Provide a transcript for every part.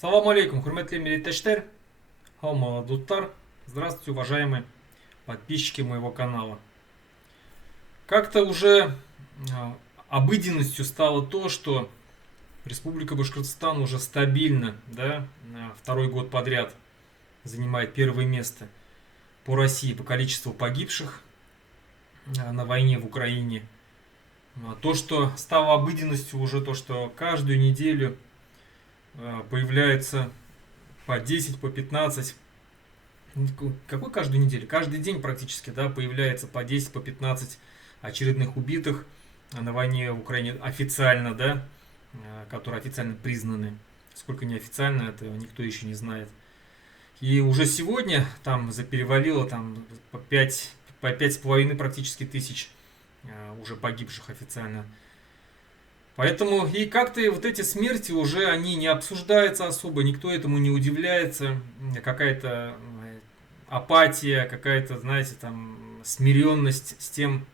Салам алейкум, хурметли милитештер, халмала дуттар. Здравствуйте, уважаемые подписчики моего канала. Как-то уже обыденностью стало то, что Республика Башкортостан уже стабильно, да, второй год подряд занимает первое место по России по количеству погибших на войне в Украине. То, что стало обыденностью уже, то, что каждую неделю появляется по 10, по 15. Какой каждую неделю? Каждый день практически, да, появляется по 10, по 15 очередных убитых на войне в Украине официально, да, которые официально признаны. Сколько неофициально, это никто еще не знает. И уже сегодня там перевалило там по 5,5 практически тысяч уже погибших официально. Поэтому и как-то вот эти смерти уже они не обсуждаются особо, никто этому не удивляется. Какая-то апатия, какая-то, знаете, там смиренность с тем,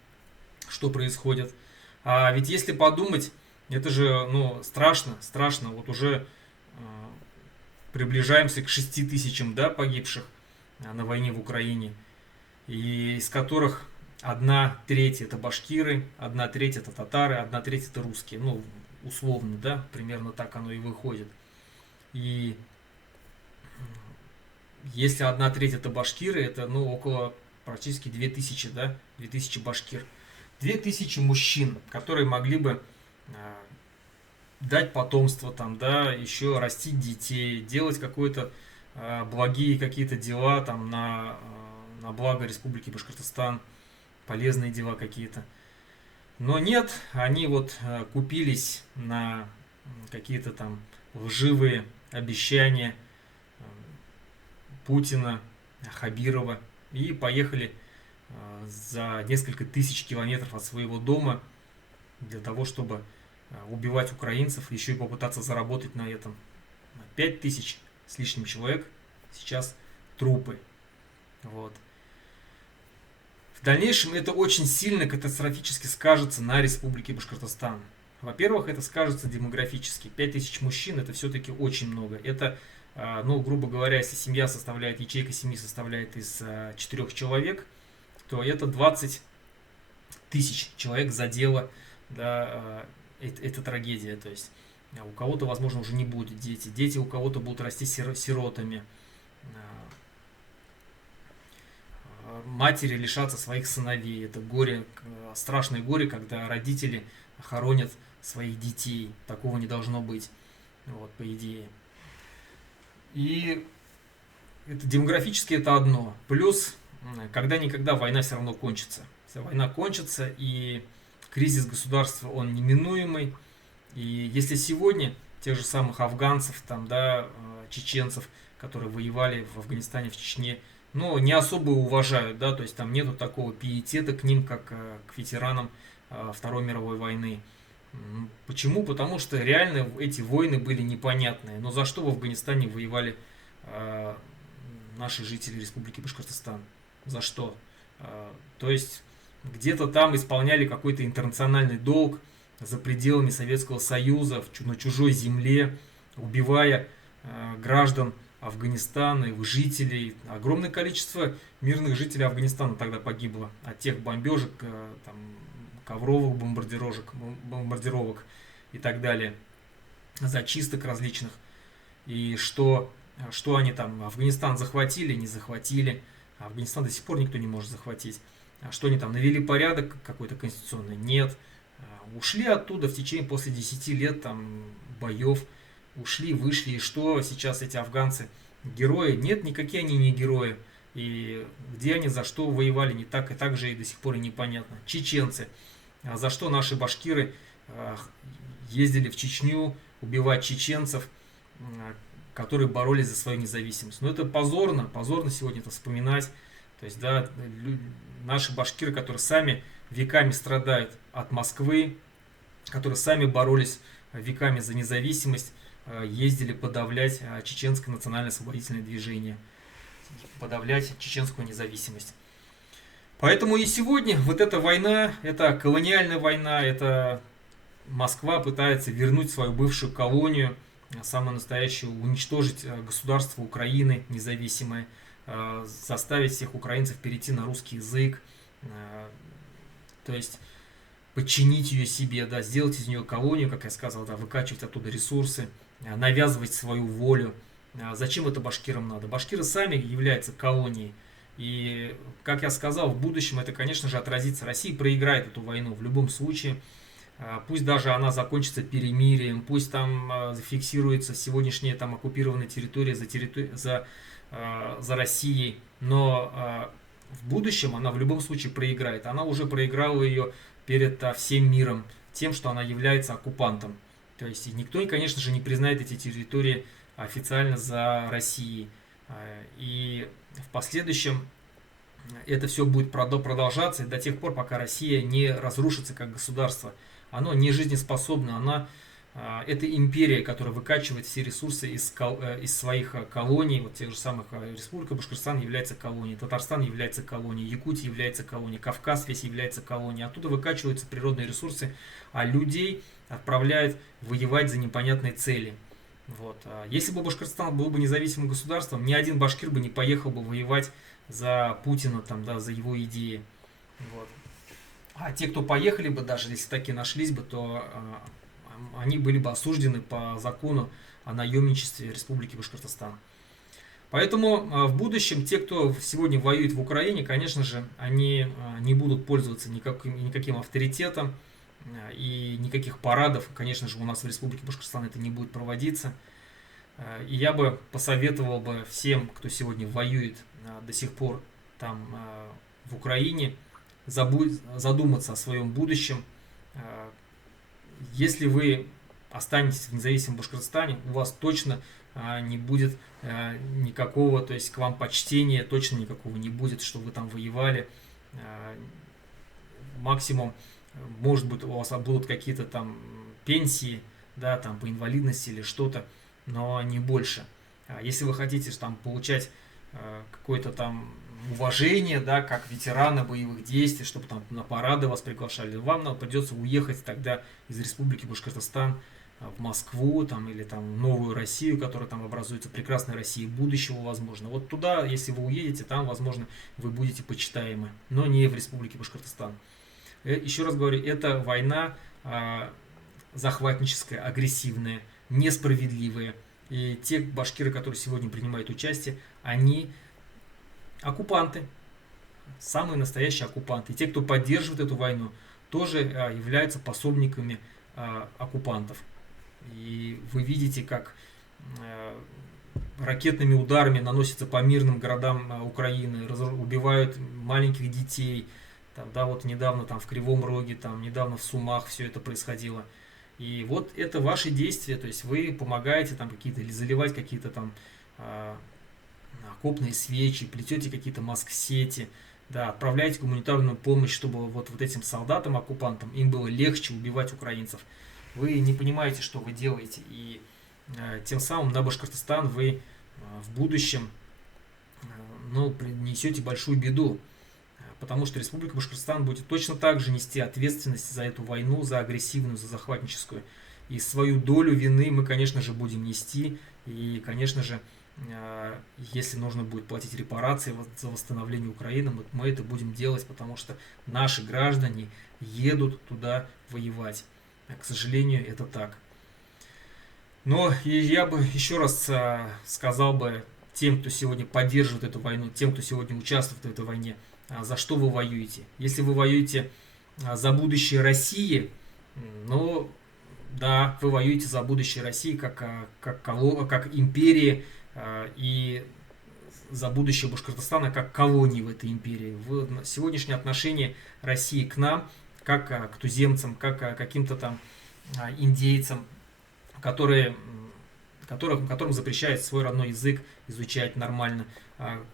что происходит. А ведь если подумать, это же, ну, страшно, страшно. Вот уже приближаемся к 6 тысячам, да, погибших на войне в Украине, и из которых 1/3 это башкиры, 1/3 это татары, 1/3 это русские. Ну, условно, да, примерно так оно и выходит. И если 1/3 это башкиры, это, ну, около практически 2000, да, 2000 башкир. 2000 мужчин, которые могли бы дать потомство там, да, еще растить детей, делать какое-то благие какие-то дела там на благо Республики Башкортостан, полезные дела какие-то. Но нет, они вот купились на какие-то там лживые обещания Путина, Хабирова и поехали за несколько тысяч километров от своего дома для того, чтобы убивать украинцев, еще и попытаться заработать на этом. 5000 с лишним человек сейчас трупы. Вот. В дальнейшем это очень сильно катастрофически скажется на Республике Башкортостан. Во-первых, это скажется демографически. 5000 мужчин это все-таки очень много. Это, ну, грубо говоря, если семья составляет, ячейка семьи составляет из 4 человек, то это 20 тысяч человек задело, да, это трагедия. То есть у кого-то, возможно, уже не будет дети. Дети у кого-то будут расти сиротами. Матери лишатся своих сыновей. Это горе, страшное горе, когда родители хоронят своих детей. Такого не должно быть, вот, по идее. И это демографически это одно. Плюс, когда-никогда война все равно кончится. Война кончится, и кризис государства, он неминуемый. И если сегодня тех же самых афганцев, там, да, чеченцев, которые воевали в Афганистане, в Чечне, но не особо уважают, да, то есть там нету такого пиетета к ним, как к ветеранам Второй мировой войны. Почему? Потому что реально эти войны были непонятные. Но за что в Афганистане воевали наши жители Республики Башкортостан? За что? То есть где-то там исполняли какой-то интернациональный долг за пределами Советского Союза, на чужой земле, убивая граждан Афганистана, его жителей. Огромное количество мирных жителей Афганистана тогда погибло от тех бомбежек, там, ковровых бомбардировок и так далее, зачисток различных. И что они там, Афганистан захватили, не захватили. Афганистан до сих пор никто не может захватить. Что они там, навели порядок какой-то конституционный? Нет. Ушли оттуда в течение после 10 лет там боев. Ушли, вышли, и что сейчас эти афганцы? Герои? Нет, никакие они не герои. И где они, за что воевали, не так, и так же и до сих пор и непонятно. Чеченцы. За что наши башкиры ездили в Чечню убивать чеченцев, которые боролись за свою независимость. Но это позорно, позорно сегодня это вспоминать. То есть, да, наши башкиры, которые сами веками страдают от Москвы, которые сами боролись веками за независимость, ездили подавлять чеченское национально-освободительное движение, подавлять чеченскую независимость. Поэтому и сегодня вот эта война, это колониальная война, это Москва пытается вернуть свою бывшую колонию самое настоящее, уничтожить государство Украины независимое, заставить всех украинцев перейти на русский язык, то есть подчинить ее себе, да, сделать из нее колонию, как я сказал, да, выкачивать оттуда ресурсы, навязывать свою волю. Зачем это башкирам надо? Башкиры сами являются колонией. И, как я сказал, в будущем это, конечно же, отразится. Россия проиграет эту войну в любом случае. Пусть даже она закончится перемирием, пусть там зафиксируется сегодняшняя там оккупированная территория за Россией, но в будущем она в любом случае проиграет. Она уже проиграла ее перед всем миром тем, что она является оккупантом. То есть никто, конечно же, не признает эти территории официально за Россией. И в последующем это все будет продолжаться до тех пор, пока Россия не разрушится как государство. Оно не жизнеспособно, это империя, которая выкачивает все ресурсы из своих колоний, вот тех же самых Республика Башкортостан является колонией, Татарстан является колонией, Якутия является колонией, Кавказ весь является колонией. Оттуда выкачиваются природные ресурсы, а людей отправляют воевать за непонятные цели. Вот. Если бы Башкортостан был бы независимым государством, ни один башкир бы не поехал бы воевать за Путина, там, да, за его идеи. Вот. А те, кто поехали бы, даже если такие нашлись бы, то они были бы осуждены по закону о наемничестве Республики Башкортостан. Поэтому в будущем те, кто сегодня воюет в Украине, конечно же, они не будут пользоваться никаким авторитетом и никаких парадов. Конечно же, у нас в Республике Башкортостан это не будет проводиться. И я бы посоветовал бы всем, кто сегодня воюет до сих пор там в Украине, задуматься о своем будущем. Если вы останетесь в независимом Башкортостане, у вас точно не будет никакого, то есть к вам почтения точно никакого не будет, что вы там воевали. Максимум, может быть, у вас будут какие-то там пенсии, да, там по инвалидности или что-то, но не больше. Если вы хотите там получать какое-то там уважение, да, как ветерана боевых действий, чтобы там на парады вас приглашали, вам придется уехать тогда из Республики Башкортостан в Москву там, или там в Новую Россию, которая там образуется, прекрасная Россия будущего, возможно. Вот туда, если вы уедете, там, возможно, вы будете почитаемы, но не в Республике Башкортостан. Еще раз говорю, это война захватническая, агрессивная, несправедливая. И те башкиры, которые сегодня принимают участие, они оккупанты, самые настоящие оккупанты. И те, кто поддерживает эту войну, тоже являются пособниками оккупантов. И вы видите, как ракетными ударами наносятся по мирным городам Украины, убивают маленьких детей. Там, да, вот недавно там в Кривом Роге, там недавно в Сумах все это происходило. И вот это ваши действия, то есть вы помогаете там какие-то, или заливать какие-то там окопные свечи, плетете какие-то маск-сети, да, отправляете гуманитарную помощь, чтобы вот этим солдатам, оккупантам, им было легче убивать украинцев. Вы не понимаете, что вы делаете, и тем самым на Башкортостан вы в будущем несете большую беду, потому что Республика Башкортостан будет точно так же нести ответственность за эту войну, за агрессивную, за захватническую. И свою долю вины мы, конечно же, будем нести, и, конечно же, если нужно будет платить репарации за восстановление Украины, мы это будем делать, потому что наши граждане едут туда воевать. К сожалению, это так. Но я бы еще раз сказал бы тем, кто сегодня поддерживает эту войну, тем, кто сегодня участвует в этой войне, за что вы воюете. Если вы воюете за будущее России, да, вы воюете за будущее России как империи, и за будущее Башкортостана как колонии в этой империи. Сегодняшнее отношение России к нам, как к туземцам, как к каким-то там индейцам, которым запрещается свой родной язык изучать нормально,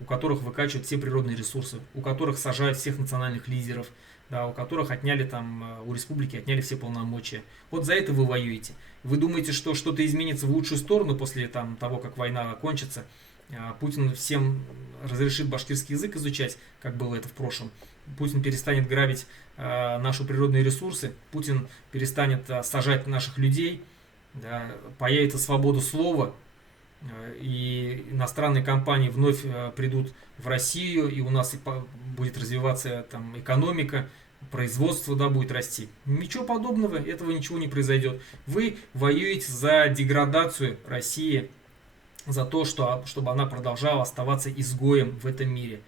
у которых выкачивают все природные ресурсы, у которых сажают всех национальных лидеров, да, у которых у республики отняли все полномочия. Вот за это вы воюете. Вы думаете, что что-то изменится в лучшую сторону после того, как война окончится? Путин всем разрешит башкирский язык изучать, как было это в прошлом. Путин перестанет грабить наши природные ресурсы, Путин перестанет сажать наших людей. да, появится свобода слова, и иностранные компании вновь придут в Россию, и у нас будет развиваться там экономика, производство, да, будет расти. Ничего подобного, этого ничего не произойдет. Вы воюете за деградацию России, за то, чтобы она продолжала оставаться изгоем в этом мире.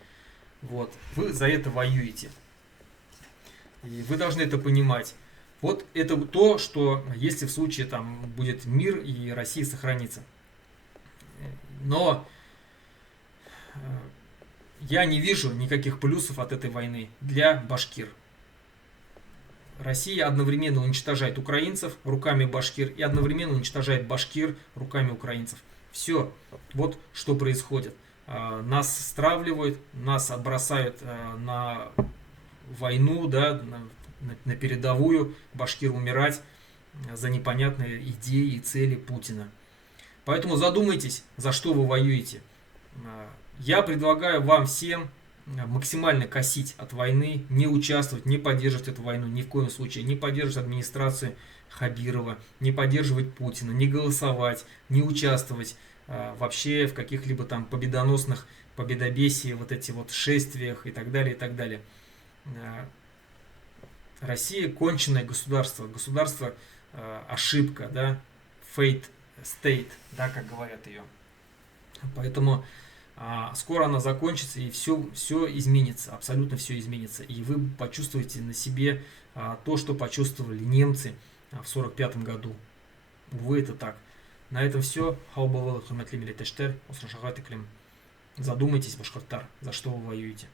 Вот. Вы за это воюете. И вы должны это понимать. Вот это то, что если в случае там будет мир и Россия сохранится. Но я не вижу никаких плюсов от этой войны для башкир. Россия одновременно уничтожает украинцев руками башкир и одновременно уничтожает башкир руками украинцев. Все. Вот что происходит. Нас стравливают, нас бросают на войну, да, на передовую, башкир умирать за непонятные идеи и цели Путина. Поэтому задумайтесь, за что вы воюете. Я предлагаю вам всем максимально косить от войны, не участвовать, не поддерживать эту войну ни в коем случае, не поддерживать администрацию Хабирова, не поддерживать Путина, не голосовать, не участвовать вообще в каких-либо там победоносных, победобесии, вот эти вот шествиях и так далее, и так далее. Россия конченное государство, государство ошибка, да, fate state, да, как говорят ее. Поэтому скоро она закончится и все изменится, абсолютно все изменится. И вы почувствуете на себе то, что почувствовали немцы в 1945 году. Увы, это так. На этом все. Задумайтесь, башкиртар, за что вы воюете.